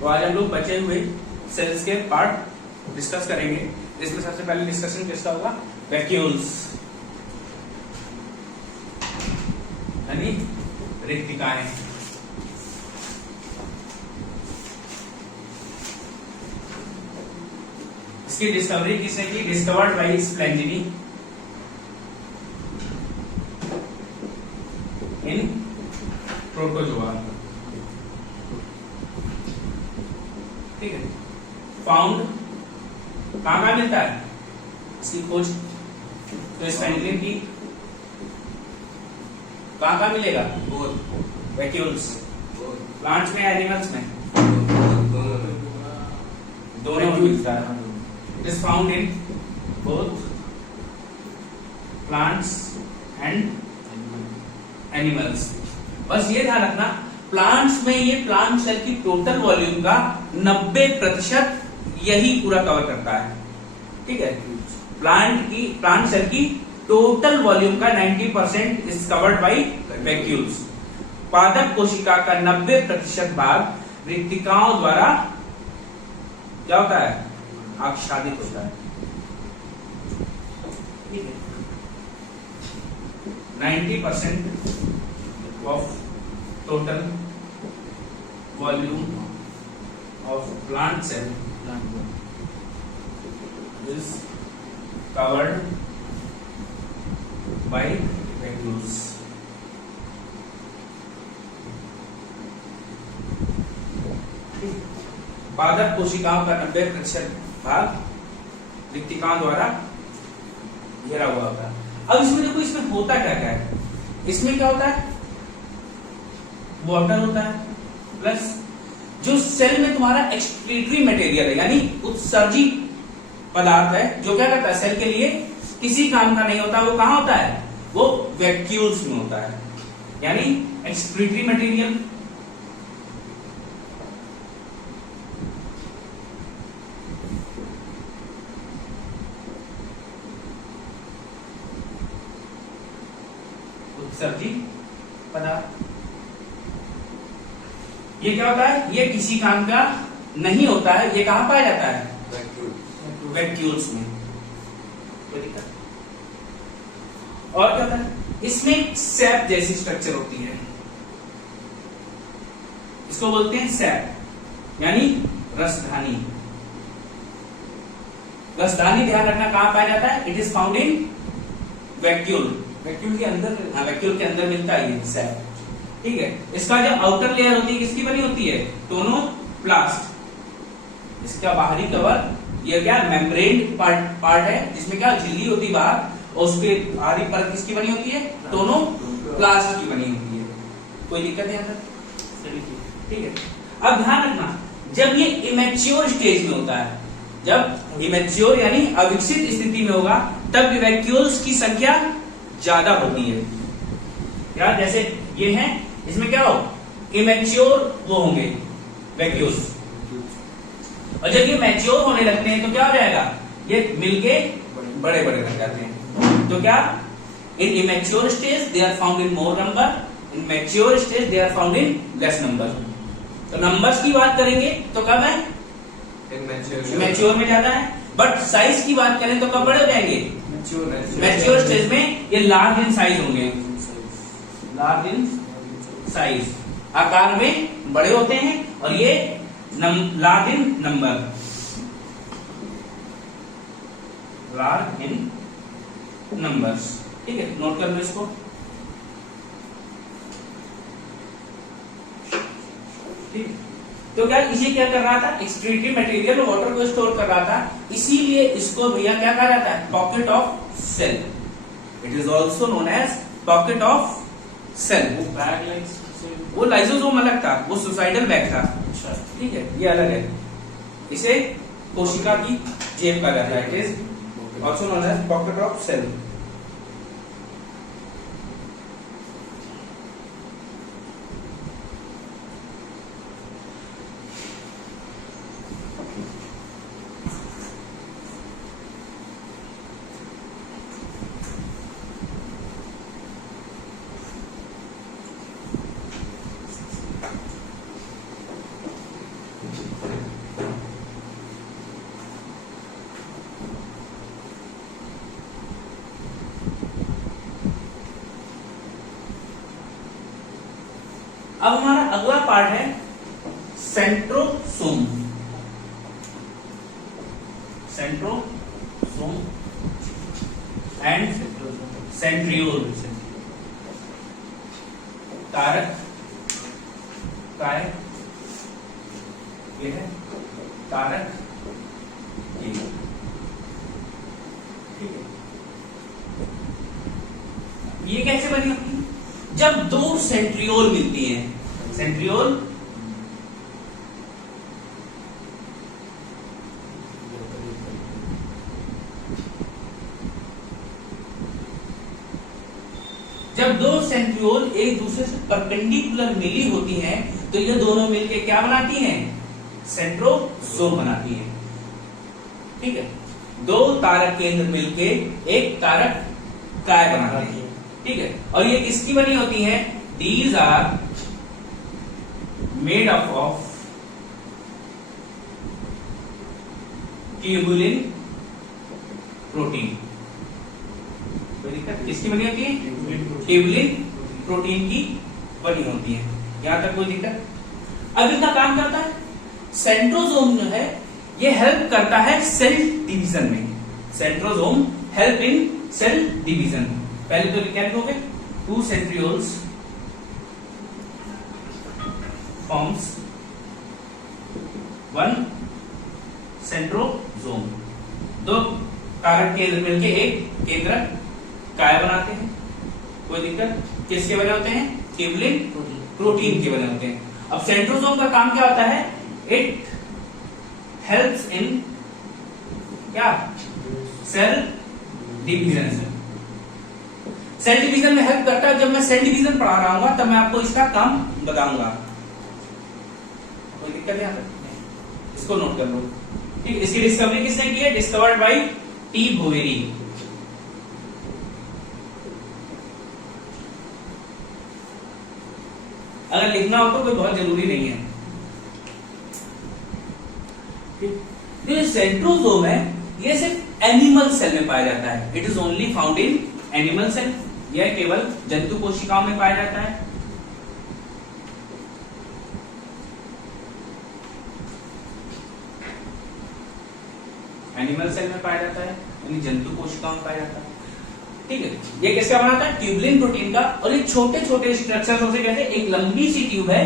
तो आज हम लोग बचे हुए सेल्स के पार्ट डिस्कस करेंगे। इसमें सबसे पहले डिस्कशन किसका होगा? वैक्यूल्स यानी रिक्तिकाएं। इसकी डिस्कवरी किसने की? डिस्कवर्ड बाय स्प्लेंजिनी इन प्रोटोजोआ। ठीक है, फाउंड कहां मिलता है इसकी खोज? तो स्प्लेंजिनी की कहां मिलेगा? वैक्यूल्स। प्लांट्स में, एनिमल्स में, दोनों में मिलता है। It is found in both plants and animals. बस ये ध्यान रखना, प्लांट्स में ये प्लांट सेल की टोटल वॉल्यूम का 90% यही पूरा कवर करता है। ठीक है, प्लांट सेल की टोटल वॉल्यूम का 90% इज कवर्ड बाय वैक्यूल्स। पादप कोशिका का 90% भाग रिक्तिकाओं द्वारा क्या होता है? आच्छादित होता है। ठीक है, 90% of total volume of plant cell is covered by vacuoles. पादप कोशिकाओं का 90% भाग रिक्तिकाओं द्वारा घेरा हुआ होता है। अब इसमें देखो, इसमें होता क्या क्या है? इसमें क्या होता है? वाटर होता है, प्लस जो सेल में तुम्हारा एक्सक्रीटरी मटेरियल है यानी उत्सर्जी पदार्थ है, जो क्या करता है? सेल के लिए किसी काम का नहीं होता। वो कहां होता है? वो वैक्यूल्स में होता है, यानी एक्सक्रीटरी मटेरियल। उत्सर्जी पदार्थ ये क्या होता है? ये किसी काम का नहीं होता है। ये कहां पाया जाता है? वैक्यूल्स में। कोई दिक्कत? और क्या होता है? इसमें सैप जैसी स्ट्रक्चर होती है, इसको बोलते हैं सैप यानी रसधानी। रसधानी ध्यान रखना कहां पाया जाता है? It is found in vacuole. Vacuole के अंदर, हाँ वैक्यूल के अंदर मिलता है ये सैप। ठीक है, इसका जो आउटर लेयर होती है किसकी बनी होती है? टोनोप्लास्ट। इसका बाहरी कवर ये क्या मेम्ब्रेन पार्ट है, जिसमें क्या झिल्ली होती है बाहर, और उसके बाहरी परत किसकी बनी होती है? टोनोप्लास्ट की बनी होती है। कोई दिक्कत है अंदर? ठीक है, अब ध्यान रखना, जब ये इमेच्योर स्टेज में होता है, जब इमेच्योर यानी अविकसित स्थिति में होगा, तब वैक्यूल्स की संख्या ज्यादा होती है। क्या? जैसे ये है, इसमें क्या हो? इमेच्योर वो होंगे वैक्यूल्स, और जब ये मैच्योर होने लगते हैं तो क्या हो जाएगा? ये मिलके बड़े बड़े बन जाते हैं। तो क्या? In immature stage they are found in more number, in mature stage they are found in less number. तो नंबर्स की बात करेंगे तो कब है? मैच्योर में जाता है। बट साइज की बात करें तो कब बड़े हो जाएंगे? मैच्योर स्टेज में ये लार्ज इन साइज होंगे। लार्ज इन साइज, आकार में बड़े होते हैं, और ये large in number, large in numbers. ठीक है, नोट कर लो इसको। ठीक, तो क्या इसे क्या कर रहा था? एक्सक्रीटरी मटेरियल वाटर को स्टोर कर रहा था, इसीलिए इसको भैया क्या कहा जाता है? Pocket of cell. It is also known as pocket of cell. वो लाइसोसोम अलग था, वो सुसाइडल बैग था। अच्छा, ठीक है, ये अलग है। इसे कोशिका की जेब कहा जाता है। It is also known as pocket of cell. अब हमारा अगला पार्ट है सेंट्रोसोम। Centrosome and centriole. कारक काय, ये है कारक, ये ठीक है। ये कैसे बनी होती है? जब दो सेंट्रियोल मिलती हैं। सेंट्रियोल जब दो सेंट्रियोल एक दूसरे से परपेंडिकुलर मिली होती हैं तो ये दोनों मिलके क्या बनाती हैं? सेंट्रोसोम बनाती हैं। ठीक है, दो तारक केंद्र मिलके एक तारक काय बनाते हैं। ठीक है, और ये किसकी बनी होती है? These are made up of tubulin protein. कोई दिक्कत? किसकी बनी होती है? ट्यूबुलिन प्रोटीन की बनी होती है। यहां तक कोई दिक्कत? अब इनका काम क्या होता है? सेंट्रोसोम जो है ये हेल्प करता है सेल डिवीजन में। Centrosome help in cell division. पहले तो क्या लिखोगे? Two centrioles forms one centrosome. दो कारक केंद्र मिलके एक केंद्र काय बनाते हैं। कोई दिक्कत? किसके बने होते हैं? ट्यूबुलिन प्रोटीन के बने होते हैं। अब सेंट्रोसोम का काम क्या होता है? इट हेल्प्स इन क्या? सेल डिवीजन से। सेल डिवीजन में हेल्प करता है। जब मैं सेल डिवीजन पढ़ा रहा हूँ तब मैं आपको इसका काम बताऊंगा। कोई दिक्कत नहीं? इसको नोट कर लो। ठीक, इसकी डिस्कवरी किसने की है? Discovered by T Boveri. अगर लिखना हो तो कोई बहुत जरूरी नहीं है। जो सेंट्रोसोम है ये सिर्फ एनिमल सेल में पाया जाता है। It is only found in animal cell. यह केवल जंतु कोशिकाओं में पाया जाता है। एनिमल सेल में पाया जाता है, यानी जंतु कोशिकाओं में पाया जाता है। ठीक है, ये किसका बनाता है? ट्यूबुलिन प्रोटीन का। और ये छोटे छोटे स्ट्रक्चर्स उसे कहते हैं। एक लंबी सी ट्यूब है,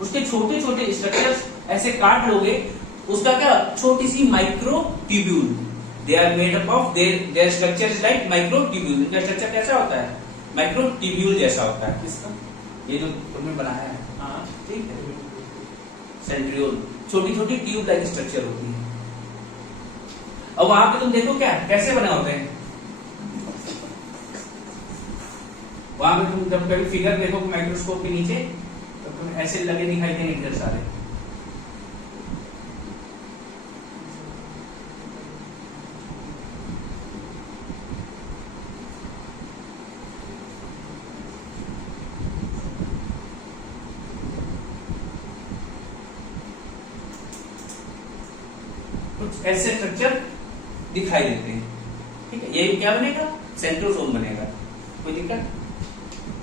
उसके छोटे छोटे स्ट्रक्चर्स ऐसे काट लोगे, उसका क्या? छोटी सी microtubule. They are made up of their structure is like microtubule. इनका स्ट्रक्चर कैसा होता है? माइक्रो ट्यूब्यूल जैसा होता है। किसका? ये जो तुमने बनाया है। हाँ ठीक है, सेंट्रियोल। छोटी छोटी ट्यूब लाइक स्ट्रक्चर होती है। अब वहां पे तुम देखो क्या कैसे बने होते हैं। वहां पे तुम जब कभी फिगर देखो माइक्रोस्कोप के नीचे तो तुम्हें ऐसे लगे दिखाई देंगे ढेर सारे। कुछ ऐसे स्ट्रक्चर दिखाई देते हैं। ठीक है, ये क्या बनेगा? सेंट्रोसोम बनेगा। कोई दिक्कत?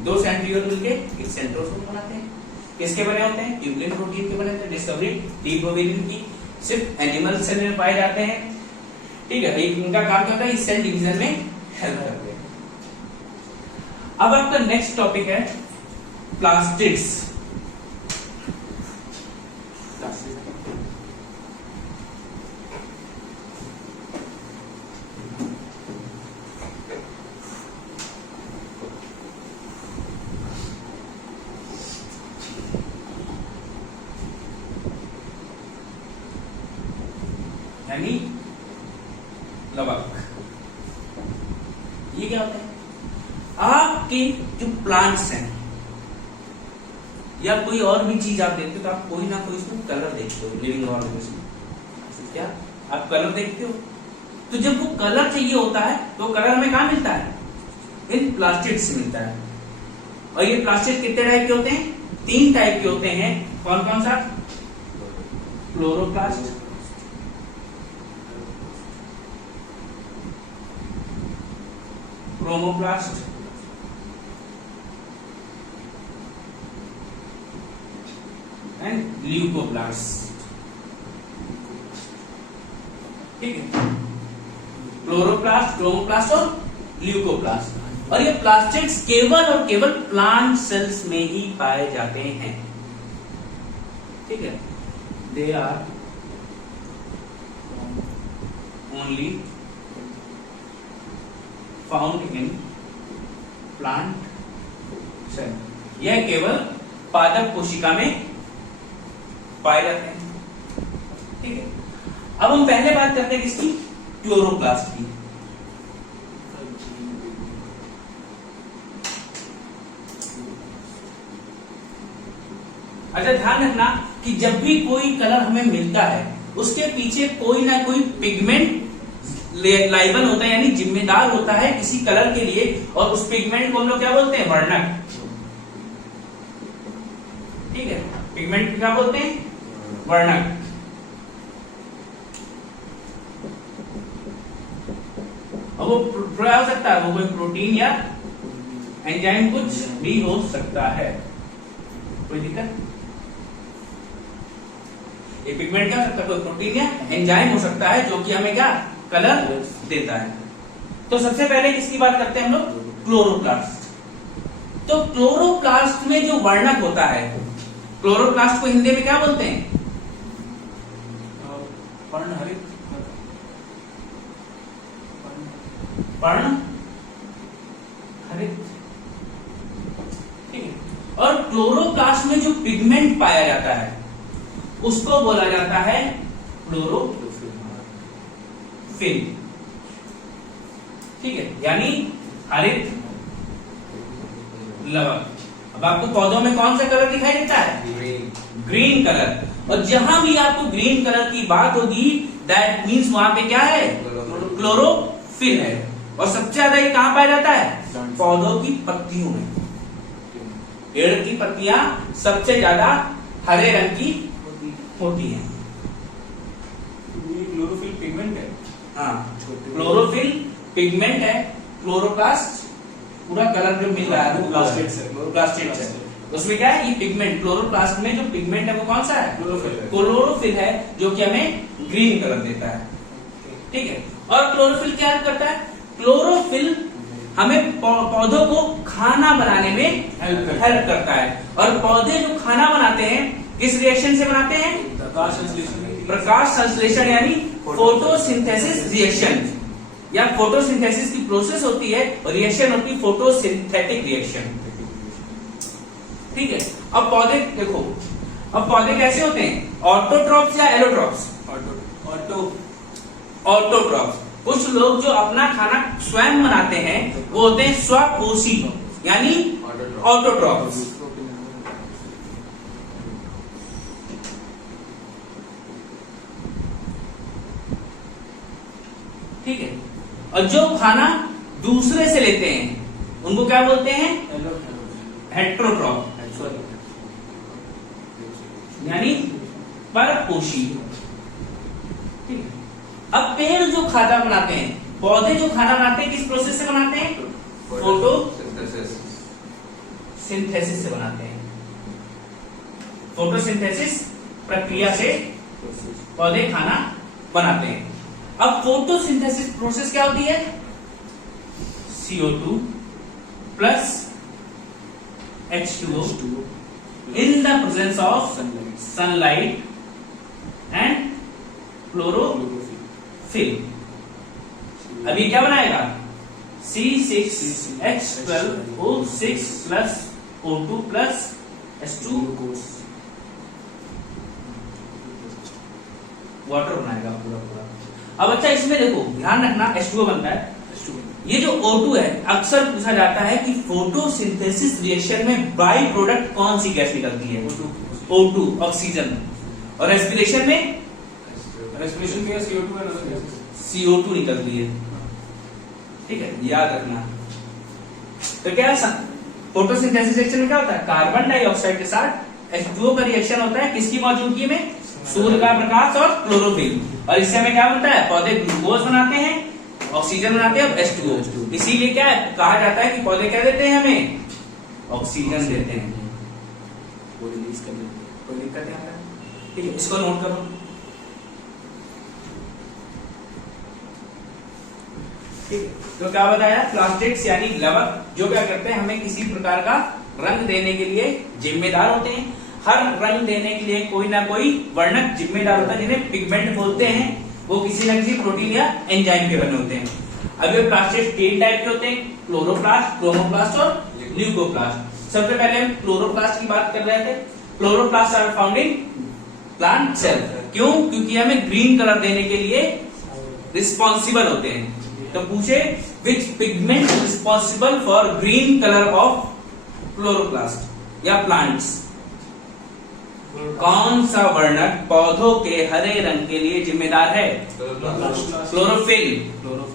दो सेंट्रियोल मिलके एक सेंट्रोसोम बनाते हैं। किसके बने होते हैं? ट्यूबुलिन प्रोटीन के बने होते हैं। डिस्कवरी टी बोवेरी की। सिर्फ एनिमल सेल में पाए जाते हैं। ठीक है, एक इनका काम क्या होता है? इस सेल डिवीजन में हेल्प करते हैं। अब आपका नेक्स्ट टॉपिक है प्लास्टिड्स। यानी लवक। ये क्या होता है? आपके जो प्लांट्स हैं या कोई और भी चीज आप देखते हो तो आप कोई ना कोई इसमें कलर देखते हो। लिविंग ऑर्गेनिज्म क्या आप कलर देखते हो? तो जब वो कलर चाहिए होता है तो कलर हमें कहां मिलता है? इन प्लास्टिड से मिलता है। और ये प्लास्टिड कितने टाइप के होते हैं? 3 टाइप के होते हैं। कौन कौन सा? Chloroplast, chromoplast and leucoplast. ठीक है, क्लोरोप्लास्ट, क्रोमोप्लास्ट और ल्यूकोप्लास्ट। और ये प्लास्टिड्स केवल और केवल प्लांट सेल्स में ही पाए जाते हैं। ठीक है, they are only found in plant cell. यह केवल पादप कोशिका में पाए जाते हैं। ठीक है, अब हम पहले बात करते हैं किसकी, क्लोरोप्लास्ट की। अच्छा, ध्यान रखना कि जब भी कोई कलर हमें मिलता है उसके पीछे कोई ना कोई पिगमेंट लाइबल होता है, यानी जिम्मेदार होता है किसी कलर के लिए, और उस पिगमेंट को हम लोग क्या बोलते हैं, वर्णक। ठीक है, पिगमेंट क्या बोलते हैं, वर्णक। अब वो क्या हो सकता है, वो कोई प्रोटीन या एंजाइम कुछ भी हो सकता है, कोई दिक्कत। ये पिगमेंट क्या हो सकता है, कोई प्रोटीन या एंजाइम हो सकता है जो कि हमें क्या कलर देता है। तो सबसे पहले किसकी बात करते हैं हम लोग, क्लोरोप्लास्ट। तो क्लोरोप्लास्ट में जो वर्णक होता है, क्लोरोप्लास्ट को हिंदी में क्या बोलते हैं, पर्णहरित, पर्णहरित। ठीक है, और क्लोरोप्लास्ट में जो पिगमेंट पाया जाता है उसको बोला जाता है क्लोरोफिल। ठीक है, यानी हरित लवक। अब आपको पौधों में कौन सा कलर दिखाई देता है, ग्रीन कलर। और जहां भी आपको ग्रीन कलर की बात होगी, दैट मीन्स वहां पे क्या है, क्लोरोफिल है। और सबसे ज्यादा ये कहां पाया जाता है, पौधों की पत्तियों में। पेड़ की पत्तियां सबसे ज्यादा हरे रंग की होती हैं। क्लोरोफिल पिगमेंट है। हाँ, क्लोरोफिल पिगमेंट है। क्लोरोप्लास्ट पूरा कलर जो मिल रहा है वो प्लास्टिड्स है। उसमें क्या है, ये पिगमेंट, क्लोरोप्लास्ट में जो पिगमेंट है वो कौन सा है, क्लोरोफिल है, जो कि हमें ग्रीन कलर देता है। ठीक है, और क्लोरोफिल क्या करता है, क्लोरोफिल हमें पौधों को खाना बनाने में हेल्प करता है। और पौधे जो खाना बनाते हैं किस रिएक्शन से बनाते हैं, प्रकाश संश्लेषण यानी फोटोसिंथेसिस रिएक्शन, या फोटोसिंथेसिस की प्रोसेस होती है और रिएक्शन होती है फोटोसिंथेटिक रिएक्शन। ठीक है, अब पौधे देखो, अब पौधे कैसे होते हैं, ऑटोट्रॉप्स या एलोट्रॉप्स, ऑटोट्रॉप्स। कुछ लोग जो अपना खाना स्वयं बनाते हैं वो होते हैं स्वपोषी, यानी ऑटोट्रॉप्स। ठीक है, और जो खाना दूसरे से लेते हैं उनको क्या बोलते हैं, हेट्रोट्रॉप, यानी परपोषी। ठीक है, अब पेड़ जो खाना बनाते हैं, पौधे जो खाना बनाते हैं किस प्रोसेस से बनाते हैं, फोटोसिंथेसिस से बनाते हैं। फोटोसिंथेसिस प्रक्रिया से पौधे खाना बनाते हैं। अब फोटोसिंथेसिस प्रोसेस क्या होती है, CO2 plus H2O in the presence of sunlight and chlorophyll। अब ये क्या बनाएगा, C6H12O6 plus O2 plus H2 water बनाएगा पूरा पूरा। अब अच्छा, इसमें देखो ध्यान रखना, H2O बनता है। ये जो O2 है, अक्सर पूछा जाता है कि फोटोसिंथेसिस रिएक्शन में बाई प्रोडक्ट कौन सी गैस निकलती है, O2 ऑक्सीजन, और रेस्पिरेशन में CO2 निकलती है। ठीक है, याद रखना। तो क्या फोटोसिंथेसिस रिएक्शन में क्या होता है, कार्बन डाइऑक्साइड के साथ H2O का रिएक्शन होता है, किसकी मौजूदगी में, सूर्य का प्रकाश और क्लोरोफिल। और इससे हमें क्या बनता है, पौधे ग्लूकोज बनाते हैं, ऑक्सीजन बनाते हैं, H2O। इसीलिए क्या है, कहा जाता है कि पौधे क्या देते हैं, हमें ऑक्सीजन देते हैं। कोई दिक्कत नहीं आता, ठीक है, इसको नोट करो। ठीक है, तो क्या बताया, प्लास्टिक्स यानी लवक जो क्या करते हैं, हमें किसी प्रकार का रंग देने के लिए जिम्मेदार होते हैं। हर रंग देने के लिए कोई ना कोई वर्णक जिम्मेदार होता है, जिन्हें पिगमेंट बोलते हैं। वो किसी न किसी प्रोटीन या एंजाइम के बने होते हैं। अब ये प्लास्टिक तीन टाइप के होते हैं, क्लोरोप्लास्ट, क्रोमोप्लास्ट और ल्यूकोप्लास्ट। सबसे पहले हम क्लोरोप्लास्ट की बात कर रहे थे। Chloroplast are found in plant cell. क्यों? क्योंकि हमें ग्रीन कलर देने के लिए रिस्पॉन्सिबल होते हैं। तो पूछे which pigment responsible for green colour of chloroplast या प्लांट्स। कौन सा वर्णक पौधों के हरे रंग के लिए जिम्मेदार है? क्लोरोफिल।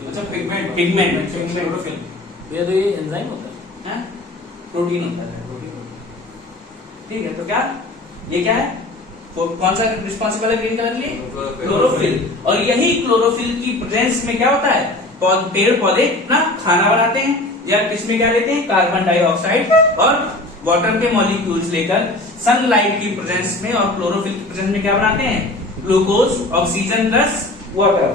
अच्छा, पिगमेंट क्लोरोफिल ये तो ये एंजाइम होता है, प्रोटीन होता है। ठीक है, तो क्या ये क्या है, कौन सा रिस्पॉन्सिबल है ग्रीन कलर के लिए? क्लोरोफिल। और यही क्लोरोफिल की प्रेजेंस में क्या होता है, पेड़ पौधे ना खाना बनाते हैं, या किसमें क्या लेते हैं, कार्बन डाइऑक्साइड और वाटर के मॉलिक्यूल्स लेकर सनलाइट की प्रेजेंस में और क्लोरोफिल की प्रेजेंस में क्या बनाते हैं, ग्लूकोज, ऑक्सीजन प्लस वाटर।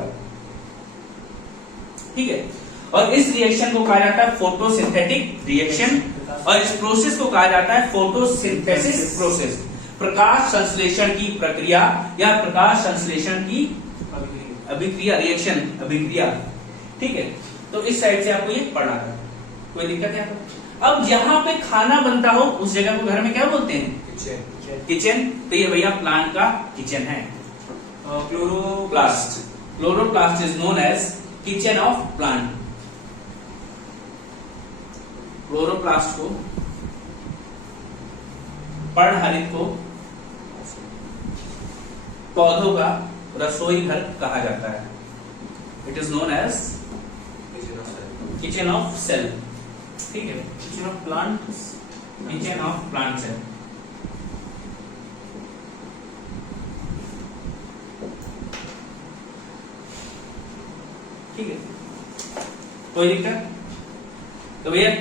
ठीक है, और इस रिएक्शन को कहा जाता है फोटोसिंथेटिक रिएक्शन, और इस प्रोसेस को कहा जाता है फोटोसिंथेसिस प्रोसेस, प्रकाश संश्लेषण की प्रक्रिया या प्रकाश संश्लेषण की अभिक्रिया, रिएक्शन अभिक्रिया। ठीक है, तो इस साइड से आपको ये पढ़ना था, कोई दिक्कत है आपको? अब जहां पे खाना बनता हो उस जगह को घर में क्या बोलते हैं? किचन। तो ये भैया प्लांट का किचन है, chloroplast. Chloroplast is known as kitchen of plant. Chloroplast को, पर्णहरित को पौधों का रसोई घर कहा जाता है। It is known as kitchen of cell. ठीक है, kitchen of plant, kitchen of plant cell. ठीक है, कोई दिक्कत? तो भैया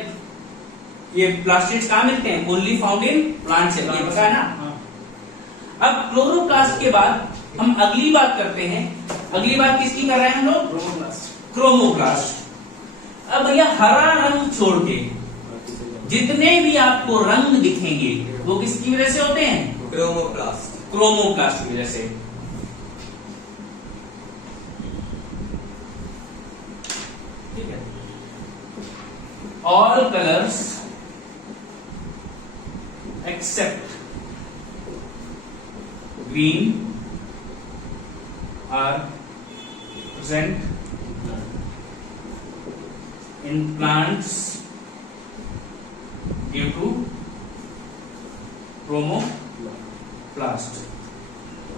ये प्लास्टिड्स कहां मिलते हैं? Only found in plant cell, ये पता है ना? अब क्लोरोप्लास्ट के बाद हम अगली बात करते हैं। अगली बात किसकी कर रहे हैं हम लोग? क्रोमोप्लास्ट। अब भैया हरा रंग छोड़ के जितने भी आपको रंग दिखेंगे वो किसकी वजह से होते हैं? क्रोमोप्लास्ट। क्रोमोप्लास्ट की वजह से। ठीक है, all colours except green are present in plants due to chromoplast.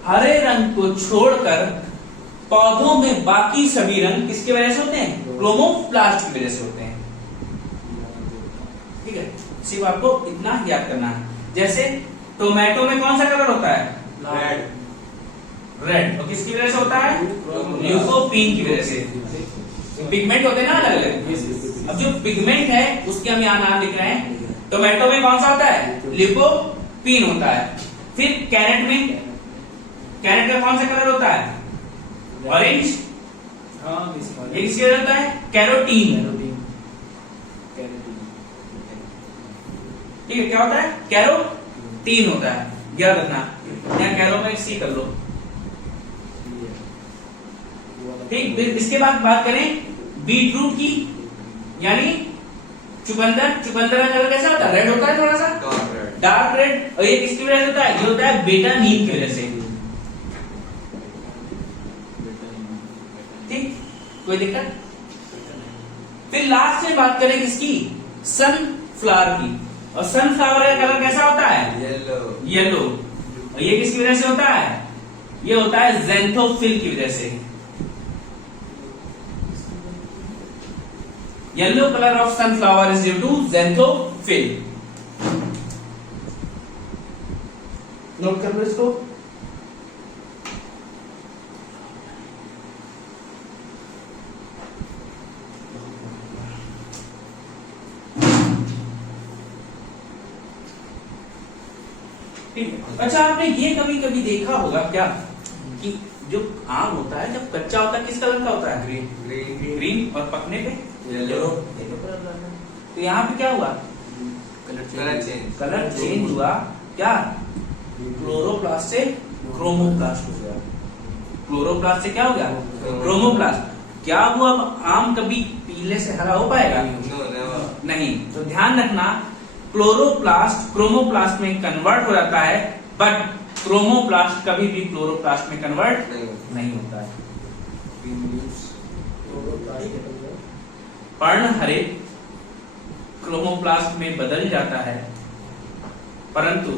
हरे रंग को छोड़कर पौधों में बाकी सभी रंग किसकी वजह से होते हैं? क्रोमोप्लास्ट की वजह से होते हैं। ठीक है, सिर्फ आपको इतना याद करना है। जैसे टोमेटो में कौन सा कलर होता है? रेड। रेड। और किसकी वजह से होता है? ल्यूकोपीन की वजह से। पिगमेंट होते हैं ना अलग अलग। अब जो पिगमेंट है उसके हम यहाँ नाम लिख रहे हैं। टोमेटो में कौन सा होता है? ल्यूकोपीन होता है। फिर कैरेट में, कैरेट का कौन सा कलर होता है? ऑरेंज। ये किसकी वजह होता है? कैरोटीन। ठीक है, क्या होता है? कैरोटीन होता है, याद रखना। यहाँ कैरो में सी कर लो। ठीक, इसके बाद बात करें बीटरूट की, यानी चुकंदर। चुकंदर का कलर कैसा होता है? रेड होता है, थोड़ा सा डार्क रेड। और ये किसकी वजह से होता है? ये होता है बेटानीन की वजह से। ठीक, कोई दिक्कत? फिर लास्ट में बात करें किसकी? सनफ्लावर की। और सनफ्लावर का कलर कैसा होता है? येलो। येलो। और ये किसकी वजह से होता है? ये होता है ज़ैंथोफिल की वजह से। Yellow color of sunflower is due to xanthophyll. Note कर लो इसको। ठीक है। अच्छा, आपने ये कभी कभी देखा होगा क्या कि जो आम होता है जब कच्चा होता है किस कलर का होता है? ग्रीन ग्रीन, और पकने पे येलो तो यहाँ पे क्या हुआ? कलर चेंज हुआ। क्या? क्लोरोप्लास्ट से क्रोमोप्लास्ट हो गया। क्लोरोप्लास्ट से क्या हो गया? क्रोमोप्लास्ट। क्या हुआ? आम कभी पीले से हरा हो पाएगा? नहीं। तो ध्यान रखना, क्लोरोप्लास्ट क्रोमोप्लास्ट में कन्वर्ट हो जाता है, बट क्रोमोप्लास्ट कभी भी क्लोरोप्लास्ट में कन्वर्ट नहीं होता है। पर्णहरित क्रोमोप्लास्ट में बदल जाता है, परंतु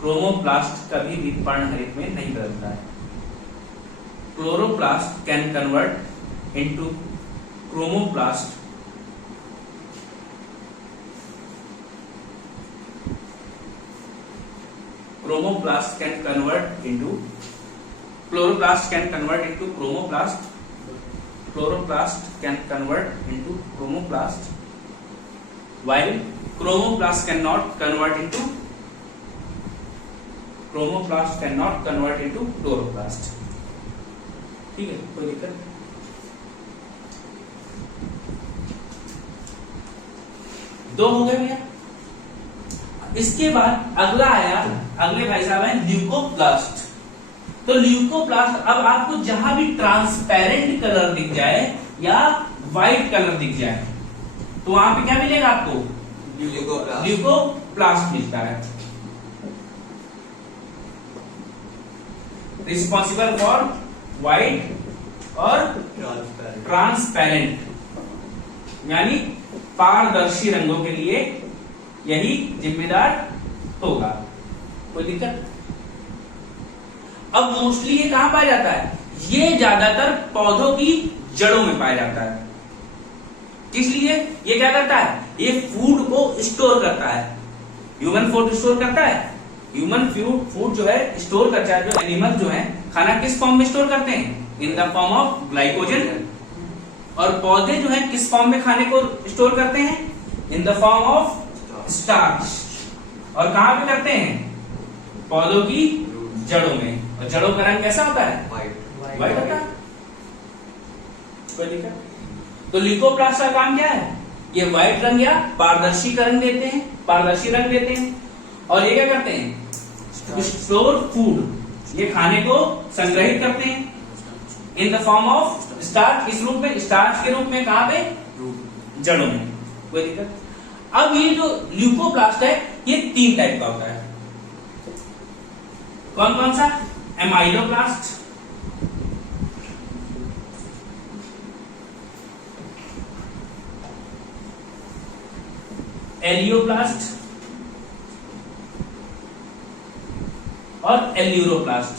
क्रोमोप्लास्ट कभी भी पर्णहरित में नहीं बदलता है। Chloroplast can convert into chromoplast chromoplasm can convert into chloroplast can convert into chromoplast. Chloroplast can convert into chromoplast, while chromoplast cannot convert into chloroplast. ठीक है, कोई दिक्कत? दो हो गए भैया। इसके बाद अगला आया, अगले भाई साहब है ल्यूकोप्लास्ट। तो ल्यूकोप्लास्ट, अब आपको जहां भी ट्रांसपेरेंट कलर दिख जाए या व्हाइट कलर दिख जाए तो वहां पे क्या मिलेगा आपको? ल्यूकोप्लास्ट मिलता है। रिस्पॉन्सिबल फॉर व्हाइट और ट्रांसपेरेंट, यानी पारदर्शी रंगों के लिए यही जिम्मेदार होगा। कोई दिक्कत? अब मोस्टली ये कहां पाया जाता है? ये ज्यादातर पौधों की जड़ों में पाया जाता है। किस लिए? ये क्या करता है? ये फूड को स्टोर करता है। ह्यूमन फूड स्टोर करता है। ह्यूमन फूड जो है स्टोर करता है। जो एनिमल जो है खाना किस फॉर्म में स्टोर करते हैं? In the form of glycogen. और पौधे जो है किस फॉर्म में खाने को स्टोर करते हैं? In the form of starch. और कहां पे करते हैं? पौधों की जड़ों में। और जड़ों का रंग कैसा होता है? व्हाइट होता है। कोई दिक्कत? तो ल्यूकोप्लास्ट का काम क्या है? ये व्हाइट रंग या पारदर्शी का रंग देते हैं, पारदर्शी रंग देते हैं। और ये क्या करते हैं? स्टोर फूड, ये खाने को संग्रहित करते हैं in the form of starch. इस रूप में, स्टार्च के रूप में। कहां पे? जड़ों में। कोई दिक्कत? अब ये जो ल्यूकोप्लास्ट है ये 3 टाइप का होता है। कौन कौन सा? एमाइलोप्लास्ट, एलियोप्लास्ट और एल्यूरोप्लास्ट।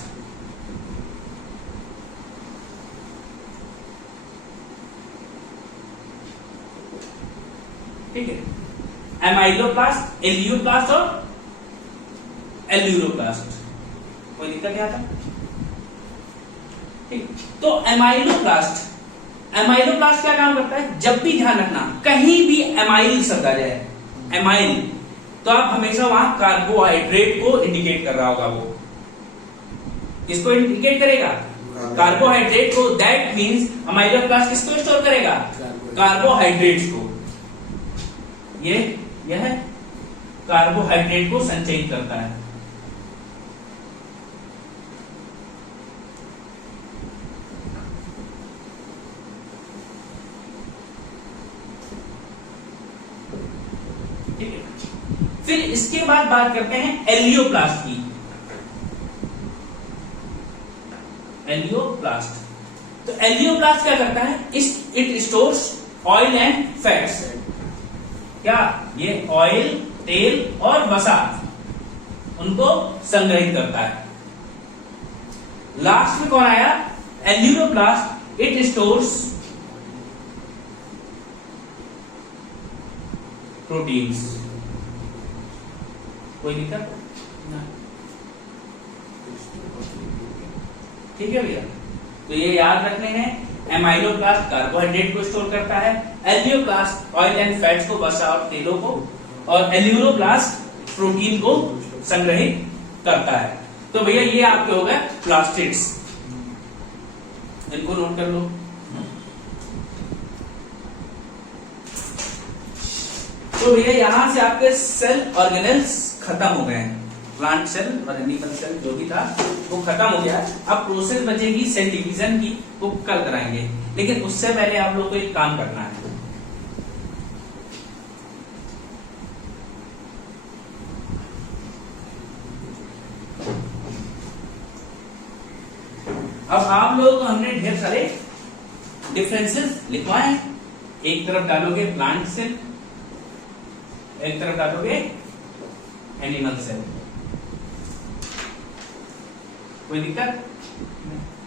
ठीक है, एमाइलोप्लास्ट, एलियोप्लास्ट और एल्यूरोप्लास्ट। कोई दिक्कत नहीं आता? ठीक। तो एमाइलोप्लास्ट क्या काम करता है? जब भी ध्यान रखना, कहीं भी एमाइल शब्द आ जाए, एमाइल, तो आप हमेशा वहां कार्बोहाइड्रेट को इंडिकेट कर रहा होगा। वो किसको इंडिकेट करेगा? कार्बोहाइड्रेट को। दैट मीन्स एमाइलोप्लास्ट किसको स्टोर करेगा? कार्बोहाइड्रेट्स को। यह कार्बोहाइड्रेट को संचयित करता है। ठीक है। फिर इसके बाद बात करते हैं एलियोप्लास्ट की। एलियोप्लास्ट, तो एलियोप्लास्ट क्या करता है? It stores oil and fats. क्या? ये ऑयल, तेल और वसा, उनको संग्रहित करता है। लास्ट में कौन आया? एल्यूरोप्लास्ट। It stores proteins. कोई दिक्कत? ठीक है भैया, तो ये याद रखने हैं। एमाइलोप्लास्ट कार्बोहाइड्रेट को स्टोर करता है, एलियोप्लास्ट ऑयल एंड फैट्स को, वसा और तेलों को, और एल्यूरोप्लास्ट प्रोटीन को संग्रहित करता है। तो भैया ये आपके हो गए प्लास्टिड्स, इनको नोट कर लो। तो भैया यहां से आपके सेल ऑर्गेनेल्स खत्म हो गए हैं, प्लांट सेल और एनिमल सेल जो भी था वो खत्म हो गया। अब प्रोसेस बचेगी सेल डिवीजन की, वो कल कराएंगे, लेकिन उससे पहले आप लोग को एक काम करना है। अब आप लोगों को हमने ढेर सारे डिफरेंसेस लिखवाए हैं। एक तरफ डालोगे प्लांट सेल, एक तरफ डालोगे एनिमल सेल, कोई दिक्कत?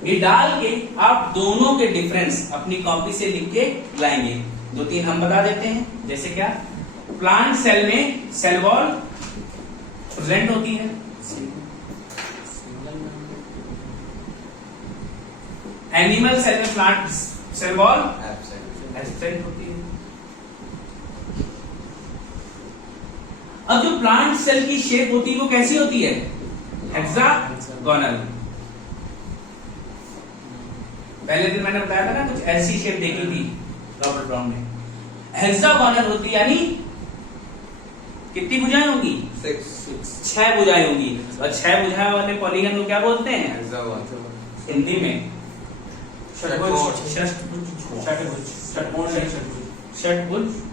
ये डाल के आप दोनों के डिफरेंस अपनी कॉपी से लिख के लाएंगे। 2-3 हम बता देते हैं, जैसे क्या, प्लांट सेल में सेल वॉल प्रेजेंट होती है, एनिमल सेल में प्लांट सेल वॉल एब्सेंट होती है। अब जो प्लांट सेल की शेप होती है वो कैसी होती है? हेक्सागोनल। पहले दिन मैंने बताया था ना, कुछ ऐसी शेप देखी थी रॉबर्ट ब्राउन ने। हेक्सागोनल होती है, यानी कितनी भुजाएं होंगी? 6 भुजाएं होंगी। और 6 भुजाएं वाले पॉलीगन को क्या बोलते हैं हिंदी में? षटभुज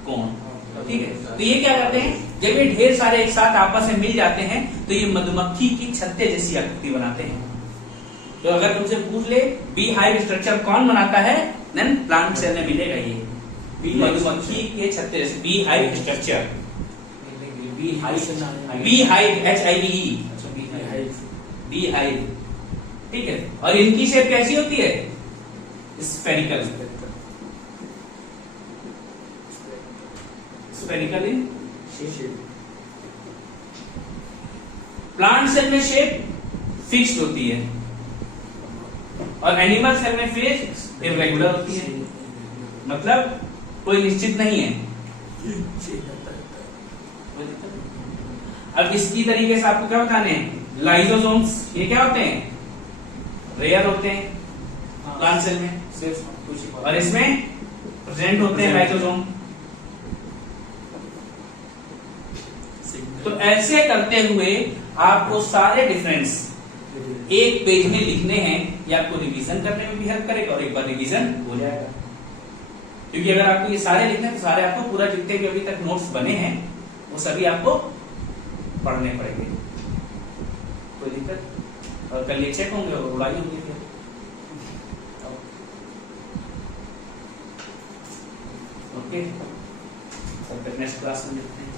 कोण। ठीक है, तो ये क्या करते हैं, जब ये ढेर सारे एक साथ आपस में मिल जाते हैं तो ये मधुमक्खी की छत्ते जैसी आकृति बनाते हैं। तो अगर तुमसे पूछ ले बी हाइव स्ट्रक्चर कौन बनाता है, देन प्लांट सेल में मिलेगा ये मधुमक्खी के छत्ते जैसे bee hive structure. Bee hive HIVE, bee hive. ठीक है, और इनकी शेप कैसी होती है? Spherical. Spherical in shape. Plant cell में शेप फिक्स्ड होती है और एनिमल सेल में फेज इर्रेगुलर होती है, मतलब कोई निश्चित नहीं है। अब इसकी तरीके से आपको क्या बताने हैं, लाइसोसोम्स ये क्या होते हैं? रेयर होते हैं प्लांट सेल में, और इसमें प्रेजेंट होते हैं लाइसोसोम। तो ऐसे करते हुए आपको सारे डिफरेंस एक पेज में लिखने हैं। ये आपको रिवीजन करने में भी हेल्प करेगा और एक बार रिवीजन हो जाएगा, क्योंकि अगर आपको ये सारे लिखने हैं तो सारे आपको पूरा जितने भी अभी तक नोट्स बने हैं वो सभी आपको पढ़ने पड़ेंगे। कोई दिक्कत? और कल ये चेक होंगे और उड़ाई होंगे। ओके, नेक्स्ट क्लास में मिलते हैं।